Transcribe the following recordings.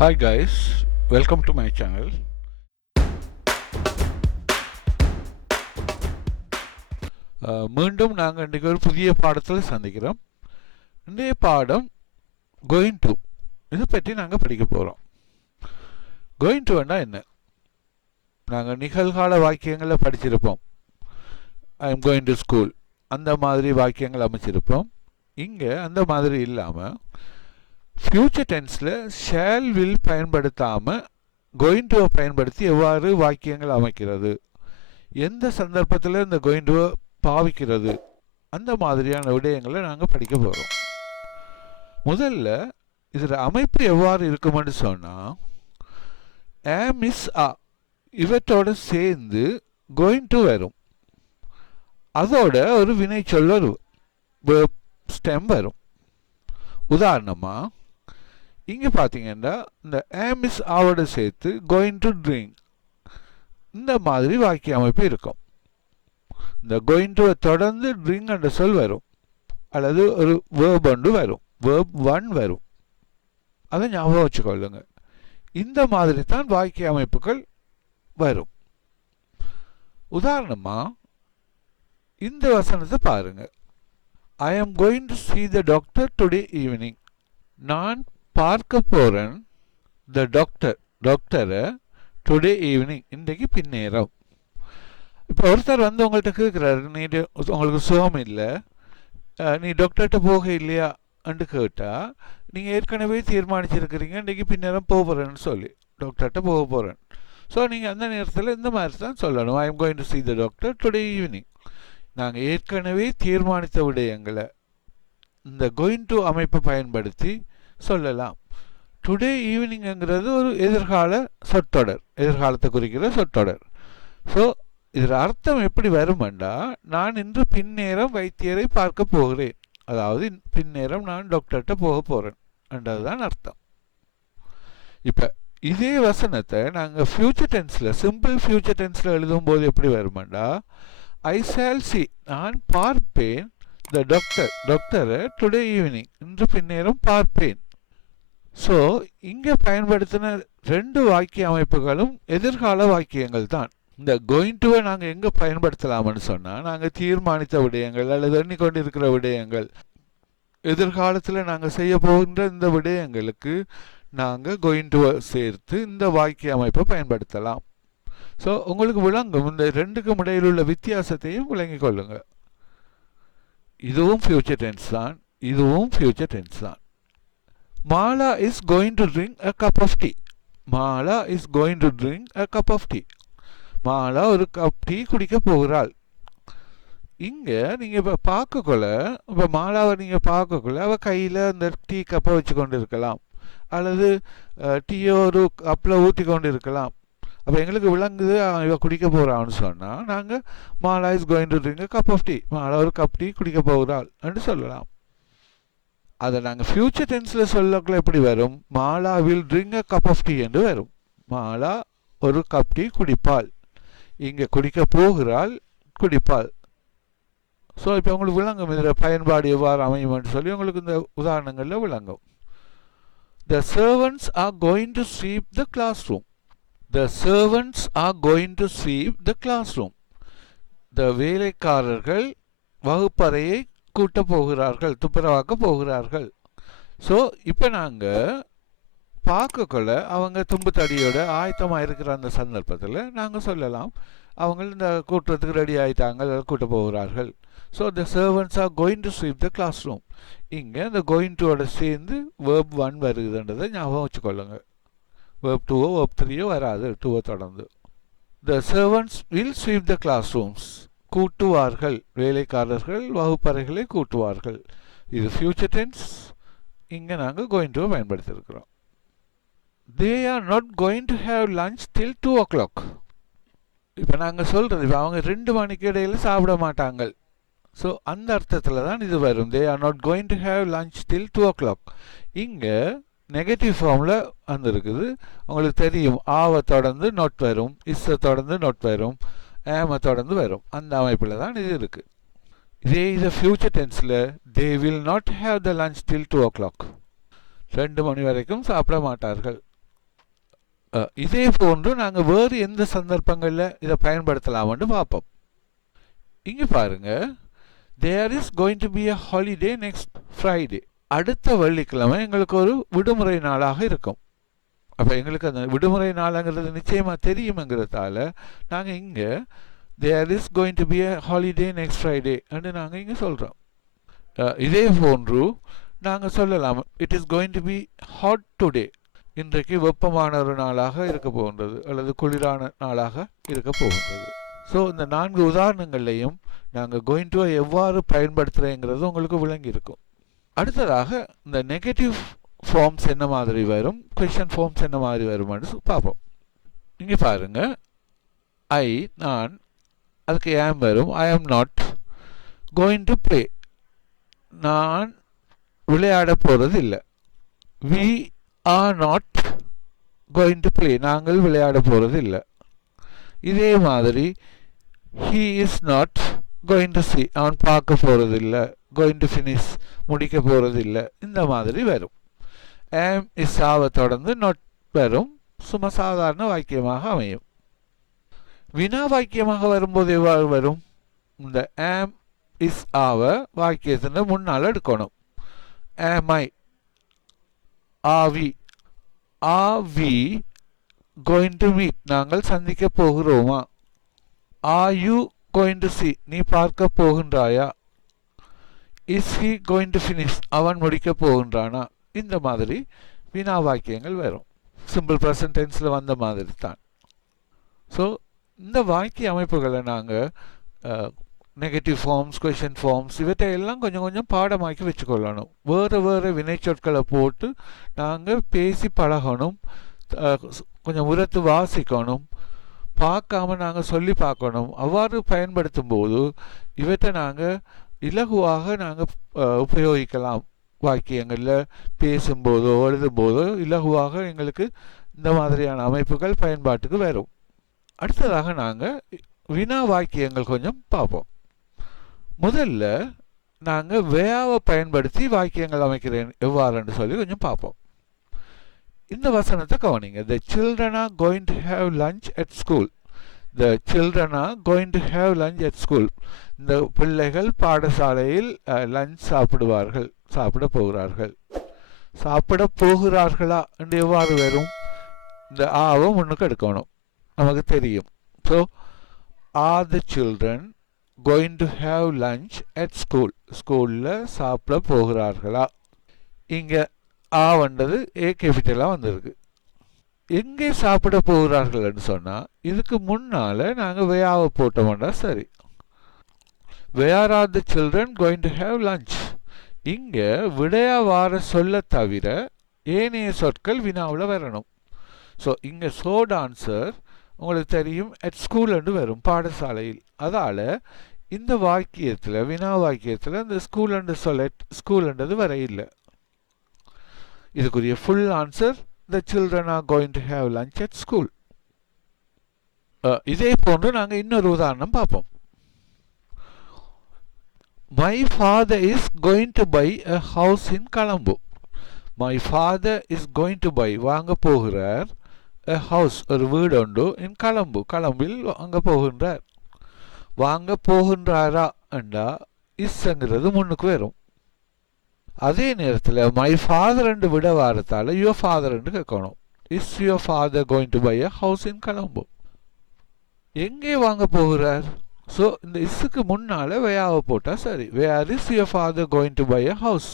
Hi guys, welcome to my channel. மீண்டும் நாங்கள் இன்றைக்கு ஒரு புதிய பாடத்தில் சந்திக்கிறோம். இன்றைய பாடம் கோயிங் டு இதை பற்றி நாங்கள் படிக்க போகிறோம். கோயிங் டுன்னா என்ன? நாங்கள் நிகழ்கால வாக்கியங்களை படிச்சிருப்போம். I am going to school அந்த மாதிரி வாக்கியங்கள் அமைச்சிருப்போம். இங்கே அந்த மாதிரி இல்லாமல் ஃப்யூச்சர் டென்ஸில் ஷேல் வில் பயன்படுத்தாமல் கோயிங் டுவை பயன்படுத்தி எவ்வாறு வாக்கியங்கள் அமைக்கிறது, எந்த சந்தர்ப்பத்தில் இந்த கோயிங் டுவை பாவிக்கிறது, அந்த மாதிரியான விடயங்களை நாங்கள் படிக்க போகிறோம். முதல்ல இதில் அமைப்பு எவ்வாறு இருக்குமென்னு சொன்னால், am is a இவற்றோட சேர்ந்து கோயிங் டு வரும். அதோட ஒரு வினை சொல்ல ஒரு ஸ்டெம் வரும். உதாரணமாக இங்கே பார்த்தீங்கன்னா இந்த am is ஆவோட சேர்த்து கோயிங் டு ட்ரிங்க் இந்த மாதிரி வாக்கிய அமைப்பு இருக்கும். இந்த கோயிங் டு தொடர்ந்து ட்ரிங்க் என்ற சொல் வரும், அல்லது ஒரு வேர்ப் ஒன்று வரும், வேர்ப் 1 வரும். அதை ஞாபகம் வச்சுக்கொள்ளுங்க. இந்த மாதிரி தான் வாக்கிய அமைப்புகள் வரும். உதாரணமாக இந்த வசனத்தை பாருங்க. I am going to see the doctor today evening. நான் பார்க்க போகிறேன் த டாக்டரை டுடே ஈவினிங் இன்றைக்கு பின்னேரம். இப்போ ஒருத்தர் வந்து உங்கள்கிட்ட கேட்குறாரு, நீ உங்களுக்கு சுகம் இல்லை, நீ டாக்டர்கிட்ட போக இல்லையா என்று கேட்டால் நீங்கள் ஏற்கனவே தீர்மானிச்சிருக்கிறீங்க இன்றைக்கு பின்னேரம் போகிறேன்னு சொல்லி டாக்டர்கிட்ட போக போகிறேன். ஸோ நீங்கள் அந்த நேரத்தில் இந்த மாதிரி தான் சொல்லணும். I am going to see the doctor today evening. நாங்கள் ஏற்கனவே தீர்மானித்த விடயங்களை இந்த கோயிங் டு அமைப்பை பயன்படுத்தி சொல்லலாம். டுடே ஈவினிங்கிறது ஒரு எதிர்கால சொற்றொடர், எதிர்காலத்தை குறிக்கிற சொற்றொடர். ஸோ இதில் அர்த்தம் எப்படி வருமெண்டா, நான் இன்று பின்னேரம் வைத்தியரை பார்க்க போகிறேன், அதாவது பின்னேரம் நான் டாக்டர்கிட்ட போக போகிறேன் என்றதுதான் அர்த்தம். இப்போ இதே வசனத்தை நாங்கள் ஃபியூச்சர் டென்ஸில், சிம்பிள் ஃபியூச்சர் டென்ஸில் எழுதும் போது எப்படி வருமெண்டா, ஐ ஷால் சி நான் பார்ப்பேன் த டாக்டரை டுடே ஈவினிங் இன்று பின்னேரம் பார்ப்பேன். ஸோ இங்கே பயன்படுத்தின ரெண்டு வாக்கிய அமைப்புகளும் எதிர்கால வாக்கியங்கள் தான். இந்த கோயிங் டுவை நாங்கள் எங்கே பயன்படுத்தலாம்னு சொன்னால், நாங்கள் தீர்மானித்த விடயங்கள் அல்லது எண்ணிக்கொண்டு இருக்கிற விடயங்கள், எதிர்காலத்தில் நாங்கள் செய்ய போகின்ற இந்த விடயங்களுக்கு நாங்கள் கோயிங் டுவை சேர்த்து இந்த வாக்கிய அமைப்பை பயன்படுத்தலாம். ஸோ உங்களுக்கு விளங்கும், இந்த ரெண்டுக்கும் இடையில் உள்ள வித்தியாசத்தையும் விளங்கிக் கொள்ளுங்க. இதுவும் ஃபியூச்சர் டென்ஸ் தான், இதுவும் ஃபியூச்சர் டென்ஸ் தான். Mala is going to drink a cup of tea. Mala is going to drink a cup of tea. Mala ஒரு கப் டீ குடிக்க போகிறாள். இங்கே நீங்கள் இப்போ பார்க்கக்குள்ள, இப்போ மாலாவை நீங்கள் பார்க்கக்குள்ள அவள் கையில் அந்த டீ கப்பை வச்சு கொண்டு இருக்கலாம், அல்லது டீயை ஒரு கப்பில் ஊற்றி கொண்டு இருக்கலாம். அப்போ எங்களுக்கு விளங்குது இவ குடிக்க போகிறான்னு சொன்னால் நாங்கள் Mala is going to drink cup of tea, Mala ஒரு கப் டீ குடிக்க போகிறாள் என்று சொல்லலாம். அதை நாங்கள் ஃபியூச்சர் டென்ஸில் சொல்லக்குள்ள எப்படி வரும், Mala will drink a cup of tea என்று வரும். மாலா ஒரு கப் டீ குடிப்பாள், இங்கே குடிக்க போகிறாள், குடிப்பாள். ஸோ இப்போ உங்களுக்கு விளங்கும் இதில் பயன்பாடு எவ்வாறு அமையும் என்று சொல்லி உங்களுக்கு இந்த உதாரணங்களில் விளங்கும். The servants are going to sweep the classroom. The servants are going to sweep the classroom. The வேலைக்காரர்கள் வகுப்பறையை கூட்ட போகிறார்கள், துப்புரவாக்க போகிறார்கள். ஸோ இப்போ நாங்கள் பார்க்கக்குள்ள அவங்க தும்பு தடியோட ஆயத்தமாக இருக்கிற அந்த சந்தர்ப்பத்தில் நாங்கள் சொல்லலாம், அவங்க இந்த கூட்டுறதுக்கு ரெடி ஆகிட்டாங்க, கூட்ட போகிறார்கள். So the servants are going to sweep the classroom. இங்கே இந்த கோயிங் டுவோட சேர்ந்து வேர்ப் 1 வருகுதுன்றதை ஞாபகம் வச்சுக்கொள்ளுங்க. verb 2 verb 3 வராது, 2 தொடர்ந்து. The servants will sweep the classrooms. கூட்டுவார்கள், வேலைக்காரர்கள் வகுப்பறைகளை கூட்டுவார்கள். இது ஃபியூச்சர் டென்ஸ். இங்கே நாங்கள் கோயிங் டு பயன்படுத்தியிருக்கிறோம். They are not going to have lunch till 2 o'clock. இப்போ நாங்கள் சொல்கிறது, இப்போ அவங்க 2 மணிக்கு இடையில் சாப்பிட மாட்டாங்க. ஸோ அந்த அர்த்தத்தில் தான் இது வரும். They are not going to have lunch till 2 o'clock. இங்கே நெகட்டிவ் ஃபார்மில் வந்துருக்குது. உங்களுக்கு தெரியும், ஆவை தொடர்ந்து நோட் வரும், இஸ்ஸை தொடர்ந்து நோட் வரும், ஏமை தொடர்ந்து வரும். அந்த அமைப்பில் தான் இது இருக்குது. இதே இதை future டென்ஸில் they will not have the lunch till 2 o'clock. 2 மணி வரைக்கும் சாப்பிட மாட்டார்கள். இதே போன்று நாங்கள் வேறு எந்த சந்தர்ப்பங்களில் இதை பயன்படுத்தலாம்னு பார்ப்போம். இங்கே பாருங்க, there is going to be a holiday next Friday. அடுத்த வெள்ளிக்கிழமை எங்களுக்கு ஒரு விடுமுறை நாளாக இருக்கும். அப்போ எங்களுக்கு அந்த விடுமுறை நாளுங்கிறது நிச்சயமாக தெரியுங்கிறதால நாங்கள் இங்கே there is going to be a holiday next Friday என்று நாங்கள் இங்கே சொல்கிறோம். இதே போன்று நாங்கள் சொல்லலாம், it is going to be hot today. இன்றைக்கு வெப்பமான ஒரு நாளாக இருக்க போகின்றது அல்லது குளிரான நாளாக இருக்க போகின்றது. ஸோ இந்த 4 உதாரணங்களையும் நாங்கள் கோயிங் டு எவ்வாறு பயன்படுத்துகிறேங்கிறது உங்களுக்கு விளங்கி இருக்கும். அடுத்ததாக இந்த நெகட்டிவ் ஃபார்ம்ஸ் என்ன மாதிரி வரும், கொஷன் ஃபார்ம்ஸ் என்ன மாதிரி வருமானு பார்ப்போம். இங்கே பாருங்க, நான், அதுக்கு ஏம் வரும், ஐ am not going to play, நான் விளையாட போகிறது இல்லை. We are not going to play, நாங்கள் விளையாட போகிறது இல்லை. இதே மாதிரி he is not going to see, அவன் பார்க்க போகிறது இல்லை. going to finish, முடிக்க போகிறது இல்லை. இந்த மாதிரி வரும். am is ஆவை தொடர்ந்து not வரும். சும்மா சாதாரண வாக்கியமாக அமையும். வினா வாக்கியமாக வரும்போது எவ்வாறு வரும்? இந்த am is ஆவை வாக்கியத்தின் முன்னால் எடுக்கணும். am I, are we going to meet, நாங்கள் சந்திக்க போகிறோமா? are you going to see, நீ பார்க்க போகின்றாயா? is he going to finish, அவன் முடிக்க போகின்றானா? இந்த மாதிரி வினா வாக்கியங்கள் வரும். சிம்பிள் ப்ரெசன்ட் டென்ஸில் வந்த மாதிரி தான். ஸோ இந்த வாக்கிய அமைப்புகளை நாங்கள் நெகட்டிவ் ஃபார்ம்ஸ், கொஷன் ஃபார்ம்ஸ் இவற்றை எல்லாம் கொஞ்சம் கொஞ்சம் பாடமாக்கி வச்சுக்கொள்ளணும். வேறு வேறு வினைச்சொற்களை போட்டு நாங்கள் பேசி பழகணும். கொஞ்சம் உரத்து வாசிக்கணும். பார்க்காம நாங்கள் சொல்லி பார்க்கணும். அவ்வாறு பயன்படுத்தும் போது இவற்றை நாங்கள் இலகுவாக நாங்கள் உபயோகிக்கலாம். வாக்கியங்களில் பேசும்போதோ எழுதும்போதோ இலகுவாக எங்களுக்கு இந்த மாதிரியான அமைப்புகள் பயன்பாட்டுக்கு வரும். அடுத்ததாக நாங்கள் வினா வாக்கியங்கள் கொஞ்சம் பார்ப்போம். முதல்ல நாங்கள் வேயாவை பயன்படுத்தி வாக்கியங்கள் அமைக்கிறேன் எவ்வாறுன்னு சொல்லி கொஞ்சம் பார்ப்போம். இந்த வசனத்தை கவனிங்க. The children are going to have lunch at school. The children are going to have lunch at school. இந்த பிள்ளைகள் பாடசாலையில் லஞ்ச் சாப்பிடுவார்கள், சாப்பிட போகிறார்கள். சாப்பிட போகிறார்களா என்று எவ்வாறு வரும்? இந்த ஆவை முன்னுக்கு எடுக்கணும், நமக்கு தெரியும். So are the children going to have lunch at school? ஸ்கூலில் சாப்பிட போகிறார்களா? இங்கே ஆவண்டது ஏ கேபிட்டலாக வந்திருக்கு. எங்கே சாப்பிட போகிறார்கள்னு சொன்னால் இதுக்கு முன்னால் நாங்கள் வேயாவை போட்டோம்னா சரி. Where are the children going to have lunch? இங்கே விடையா வார சொல்ல தவிர ஏனைய சொற்கள் வினாவில் வரணும். ஸோ இங்கே சோட் ஆன்சர் உங்களுக்கு தெரியும் அட் ஸ்கூல்னு வரும், பாடசாலையில். அதால் இந்த வாக்கியத்தில், வினா வாக்கியத்தில் இந்த ஸ்கூல்ன்றது வர இல்லை. இதுக்குரிய full answer the children are going to have lunch at school. இதே போன்று நாங்கள் இன்னொரு உதாரணம் பார்ப்போம். My father is going to buy a house in Colombo. My father is going to buy, வாங்க போகிறார், a house, ஒரு வீடு உண்டு, in Colombo, கொலம்பில் வாங்க போகின்றார். வாங்க போகின்றாரா என்றா இஸ்ங்கிறது முன்னுக்கு வரும். அதே நேரத்தில் மை ஃபாதர் என்று விட வாரத்தால் யுவர் ஃபாதர் என்று கேட்கணும். Is your father going to buy a house in Colombo? எங்கே வாங்க போகிறார்? ஸோ இந்த இஸ்ஸுக்கு முன்னால் வேயாவை போட்டால் சரி. Where is your father going to buy a house?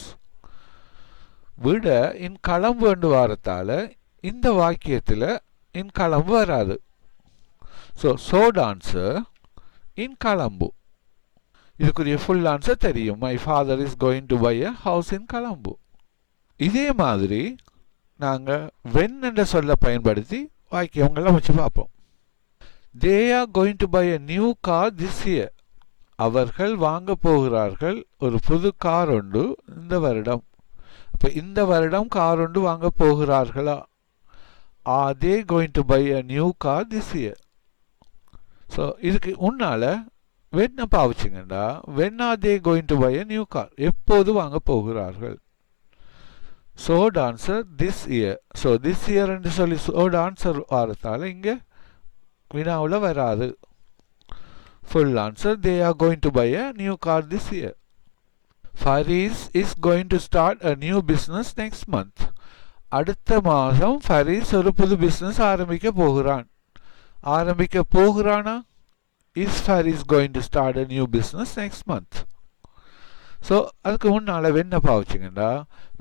விட இன் கொலம்பு என்று வாரத்தால் இந்த வாக்கியத்தில் இன் கொலம்பு வராது. So சோட் answer in Colombo. இதுக்குரிய ஃபுல் ஆன்சர் தெரியும். My father is going to buy a house in Colombo. இதே மாதிரி நாங்கள் வென் என்ற சொல்ல பயன்படுத்தி வாக்கியங்களை வச்சு பார்ப்போம். They are going to buy a new car this year. அவர்கள் வாங்க போகிறார்கள் ஒரு புது கார் உண்டு இந்த வருடம். அப்போ இந்த வருடம் கார் உண்டு வாங்க போகிறார்களா? Are they going to buy a new car this year? So இதுக்கு முன்னால் வென்ன பாவிச்சிங்கண்டா when are they going to buy a new car, எப்போது வாங்க போகிறார்கள். Short answer this year. So this year என்று சொல்லி ஷோட் ஆன்சர் வரத்தால் இங்கே வினாவில் வராது. Full answer they are going to buy a new car this year. Faris is going to start a new business next month. அடுத்த மாதம் ஃபரிஸ் ஒரு புது பிஸ்னஸ் ஆரம்பிக்க போகிறான். ஆரம்பிக்க போகிறானா? Is Faris going to start a new business next month. So அதுக்கு முன்னால் வென்னை பாவச்சிங்கண்டா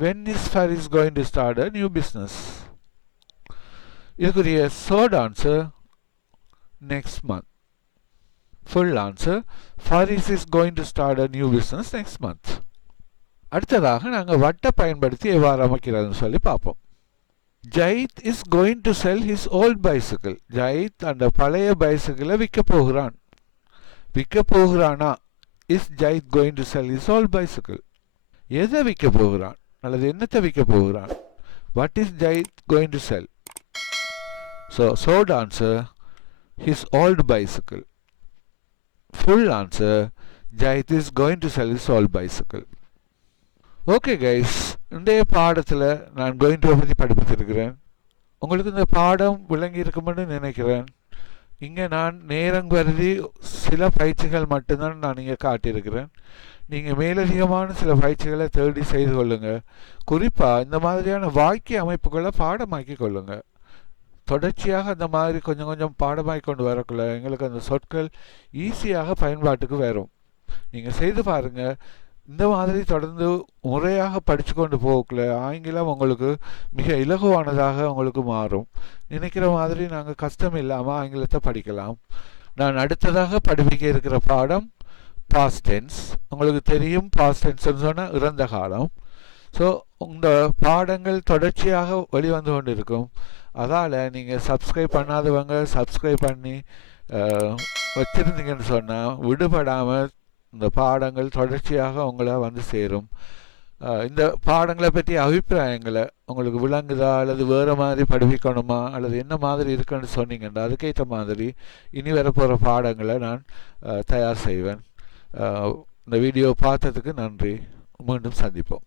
when is Faris going to start a new business. இதுக்குரிய short answer next month. Full answer Faris is going to start a new business next month. அடுத்ததாக நாங்கள் வட்டை பயன்படுத்தி எவ்வாறு அமைக்கிறதுன்னு சொல்லி பார்ப்போம். Zaid is going to sell his old bicycle. Zaid அந்த பழைய பைசிக்கிளை விற்க போகிறான். விற்க போகிறானா? Is Zaid going to sell his old bicycle. எதை விற்க போகிறான் அல்லது என்னத்தை விற்க போகிறான்? What is Zaid going to sell? So short answer his old bicycle. Full answer Zaid is going to sell his old bicycle. Okay guys, இன்றைய பாடத்தில் நான் கோயிங் டு பற்றி படிப்பித்திருக்கிறேன். உங்களுக்கு இந்த பாடம் விளங்கி இருக்குமென்னு நினைக்கிறேன். இங்கே நான் நேரம் கருதி சில பயிற்சிகள் மட்டும்தான் நான் இங்கே காட்டியிருக்கிறேன். நீங்கள் மேலதிகமான சில பயிற்சிகளை தேடி செய்து கொள்ளுங்கள். குறிப்பாக இந்த மாதிரியான வாக்கிய அமைப்புகளை பாடமாக்கி கொள்ளுங்கள். தொடர்ச்சியாக அந்த மாதிரி கொஞ்சம் கொஞ்சம் பாடமாக்கி கொண்டு வரக்குள்ள எங்களுக்கு அந்த சொற்கள் ஈஸியாக பயன்பாட்டுக்கு வரும். நீங்கள் செய்து பாருங்கள். இந்த மாதிரி தொடர்ந்து முறையாக படித்து கொண்டு போகக்குள்ள ஆங்கிலம் உங்களுக்கு மிக இலகுவானதாக உங்களுக்கு மாறும். நினைக்கிற மாதிரி நாங்கள் கஷ்டம் இல்லாமல் ஆங்கிலத்தை படிக்கலாம். நான் அடுத்ததாக படிப்பிக்க இருக்கிற பாடம் பாஸ்ட் டென்ஸ். உங்களுக்கு தெரியும் பாஸ்ட் டென்ஸ்னு சொன்னால் இறந்த காலம். ஸோ இந்த பாடங்கள் தொடர்ச்சியாக வெளிவந்து கொண்டு இருக்கும். அதால் நீங்கள் சப்ஸ்கிரைப் பண்ணாதவங்க சப்ஸ்கிரைப் பண்ணி வச்சுருந்தீங்கன்னு சொன்னால் விடுபடாமல் இந்த பாடங்கள் தொடர்ச்சியாக உங்களை வந்து சேரும். இந்த பாடங்களை பற்றி அபிப்பிராயங்களை உங்களுக்கு விளங்குதா அல்லது வேறு மாதிரி படிப்பிக்கணுமா அல்லது என்ன மாதிரி இருக்குன்னு சொன்னீங்கன்னா அதுக்கேற்ற மாதிரி இனி வரப்போகிற பாடங்களை நான் தயார் செய்வேன். இந்த வீடியோ பார்த்ததுக்கு நன்றி. மீண்டும் சந்திப்போம்.